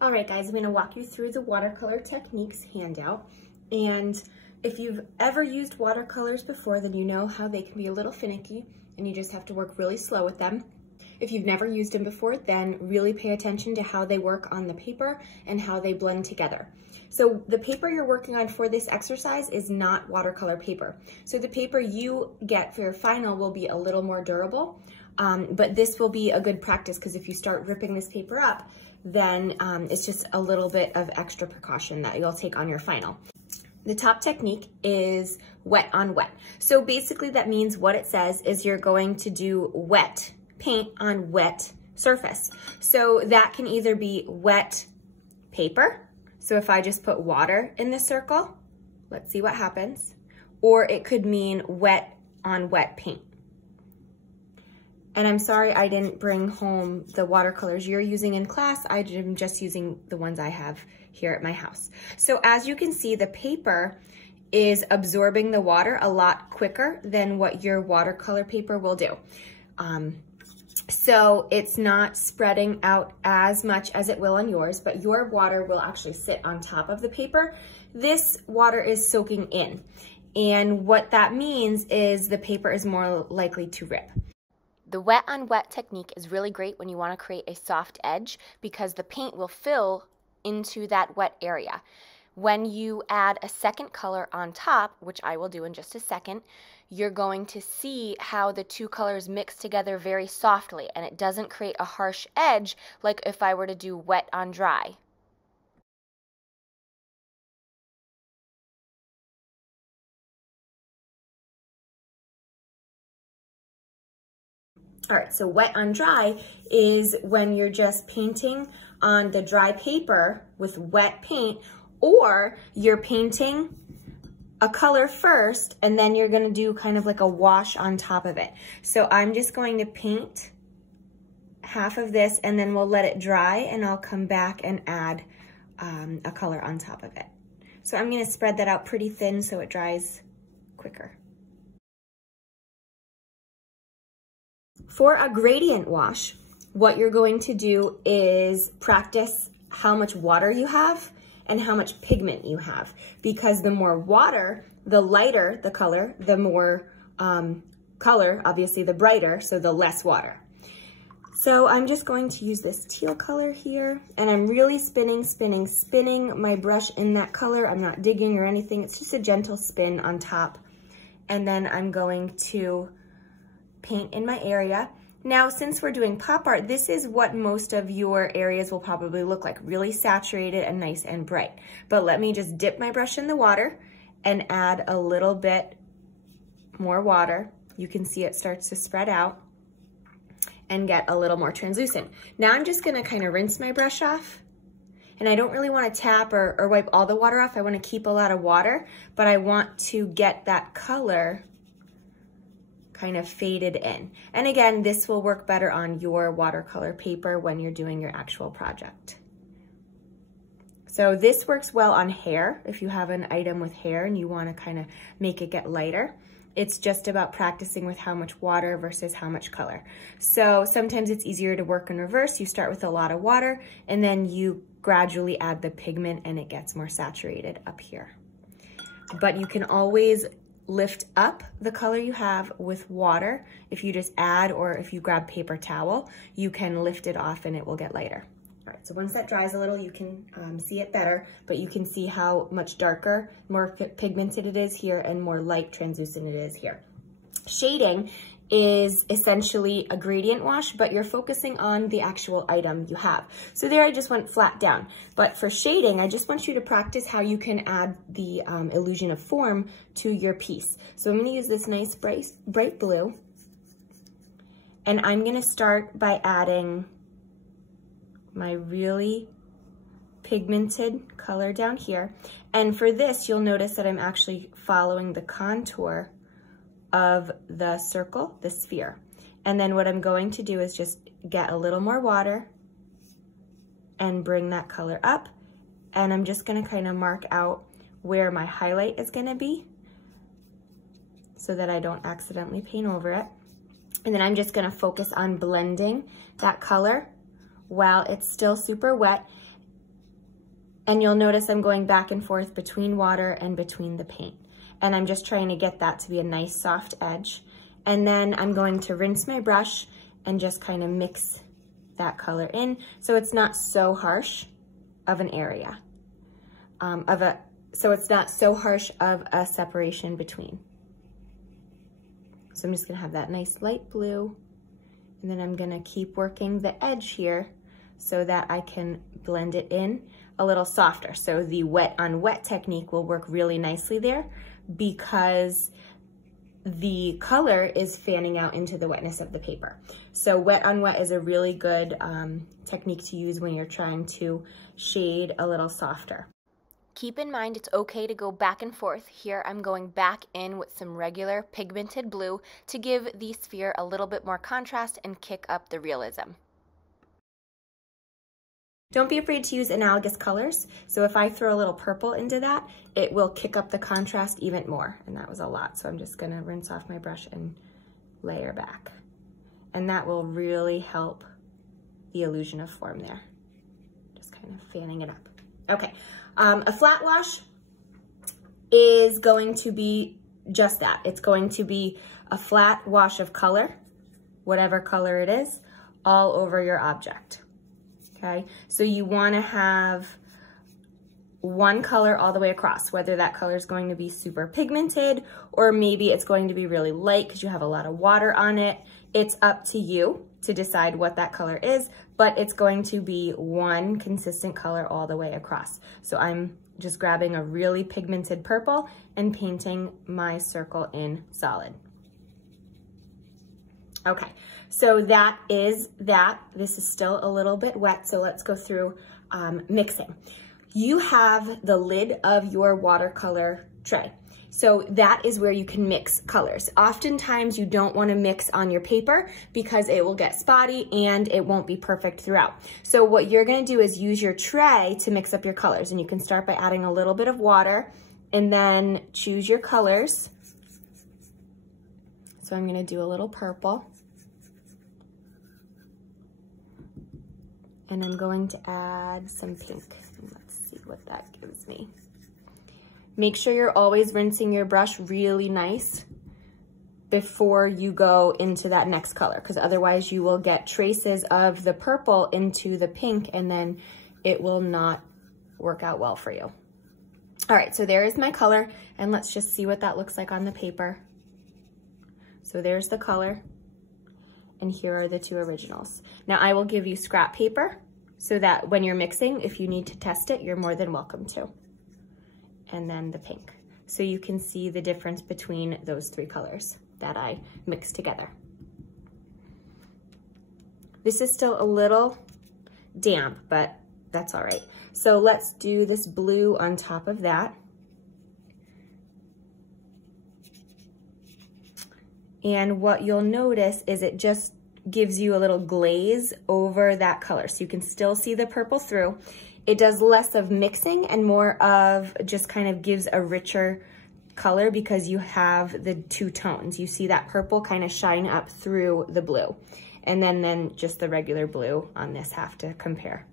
All right, guys, I'm going to walk you through the watercolor techniques handout. And if you've ever used watercolors before, then you know how they can be a little finicky and you just have to work really slow with them. If you've never used them before, then really pay attention to how they work on the paper and how they blend together. So the paper you're working on for this exercise is not watercolor paper. So the paper you get for your final will be a little more durable, but this will be a good practice because if you start ripping this paper up, then it's just a little bit of extra precaution that you'll take on your final. The top technique is wet on wet. So basically that means what it says is you're going to do wet paint on wet surface. So that can either be wet paper. So if I just put water in the circle, let's see what happens. Or it could mean wet on wet paint. And I'm sorry I didn't bring home the watercolors you're using in class. I'm just using the ones I have here at my house. So as you can see, the paper is absorbing the water a lot quicker than what your watercolor paper will do. So it's not spreading out as much as it will on yours, but your water will actually sit on top of the paper. This water is soaking in. And what that means is the paper is more likely to rip. The wet on wet technique is really great when you want to create a soft edge because the paint will fill into that wet area. When you add a second color on top, which I will do in just a second, you're going to see how the two colors mix together very softly and it doesn't create a harsh edge like if I were to do wet on dry. All right, so wet on dry is when you're just painting on the dry paper with wet paint, or you're painting a color first and then you're gonna do kind of like a wash on top of it. So I'm just going to paint half of this and then we'll let it dry and I'll come back and add a color on top of it. So I'm gonna spread that out pretty thin so it dries quicker. For a gradient wash, what you're going to do is practice how much water you have and how much pigment you have. Because the more water, the lighter the color, the more color, obviously the brighter, so the less water. So I'm just going to use this teal color here, and I'm really spinning my brush in that color. I'm not digging or anything, it's just a gentle spin on top. And then I'm going to paint in my area. Now, since we're doing pop art, this is what most of your areas will probably look like, really saturated and nice and bright. But let me just dip my brush in the water and add a little bit more water. You can see it starts to spread out and get a little more translucent. Now I'm just gonna kind of rinse my brush off. And I don't really want to tap or wipe all the water off. I want to keep a lot of water, but I want to get that color kind of faded in. And again, this will work better on your watercolor paper when you're doing your actual project. So this works well on hair. If you have an item with hair and you want to kind of make it get lighter, it's just about practicing with how much water versus how much color. So sometimes it's easier to work in reverse. You start with a lot of water and then you gradually add the pigment and it gets more saturated up here. But you can always lift up the color you have with water. If you just add, or if you grab paper towel, you can lift it off and it will get lighter. All right, so once that dries a little, you can see it better, but you can see how much darker, more pigmented it is here and more light translucent it is here. Shading is essentially a gradient wash, but you're focusing on the actual item you have. So there I just went flat down. But for shading, I just want you to practice how you can add the illusion of form to your piece. So I'm gonna use this nice bright blue, and I'm gonna start by adding my really pigmented color down here. And for this, you'll notice that I'm actually following the contour of the circle, the sphere. And then what I'm going to do is just get a little more water and bring that color up. And I'm just gonna kind of mark out where my highlight is gonna be so that I don't accidentally paint over it. And then I'm just gonna focus on blending that color while it's still super wet. And you'll notice I'm going back and forth between water and between the paint. And I'm just trying to get that to be a nice soft edge. And then I'm going to rinse my brush and just kind of mix that color in so it's not so harsh of an area, so it's not so harsh of a separation between. So I'm just gonna have that nice light blue, and then I'm gonna keep working the edge here so that I can blend it in a little softer. So the wet on wet technique will work really nicely there because the color is fanning out into the wetness of the paper. So wet on wet is a really good technique to use when you're trying to shade a little softer. Keep in mind it's okay to go back and forth. Here I'm going back in with some regular pigmented blue to give the sphere a little bit more contrast and kick up the realism. Don't be afraid to use analogous colors. So if I throw a little purple into that, it will kick up the contrast even more. And that was a lot. So I'm just gonna rinse off my brush and layer back. And that will really help the illusion of form there. Just kind of fanning it up. Okay, a flat wash is going to be just that. It's going to be a flat wash of color, whatever color it is, all over your object. Okay, so you want to have one color all the way across, whether that color is going to be super pigmented or maybe it's going to be really light because you have a lot of water on it. It's up to you to decide what that color is, but it's going to be one consistent color all the way across. So I'm just grabbing a really pigmented purple and painting my circle in solid. Okay, so that is that. This is still a little bit wet, so let's go through mixing. You have the lid of your watercolor tray. So that is where you can mix colors. Oftentimes you don't want to mix on your paper because it will get spotty and it won't be perfect throughout. So what you're going to do is use your tray to mix up your colors, and you can start by adding a little bit of water and then choose your colors. So I'm going to do a little purple. And I'm going to add some pink. Let's see what that gives me. Make sure you're always rinsing your brush really nice before you go into that next color, because otherwise you will get traces of the purple into the pink and then it will not work out well for you. All right, so there is my color, and let's just see what that looks like on the paper. So there's the color. And here are the two originals. Now I will give you scrap paper so that when you're mixing, if you need to test it, you're more than welcome to. And then the pink. So you can see the difference between those three colors that I mixed together. This is still a little damp, but that's all right. So let's do this blue on top of that. And what you'll notice is it just gives you a little glaze over that color. So you can still see the purple through. It does less of mixing and more of just kind of gives a richer color because you have the two tones. You see that purple kind of shine up through the blue. And then just the regular blue on this have to compare.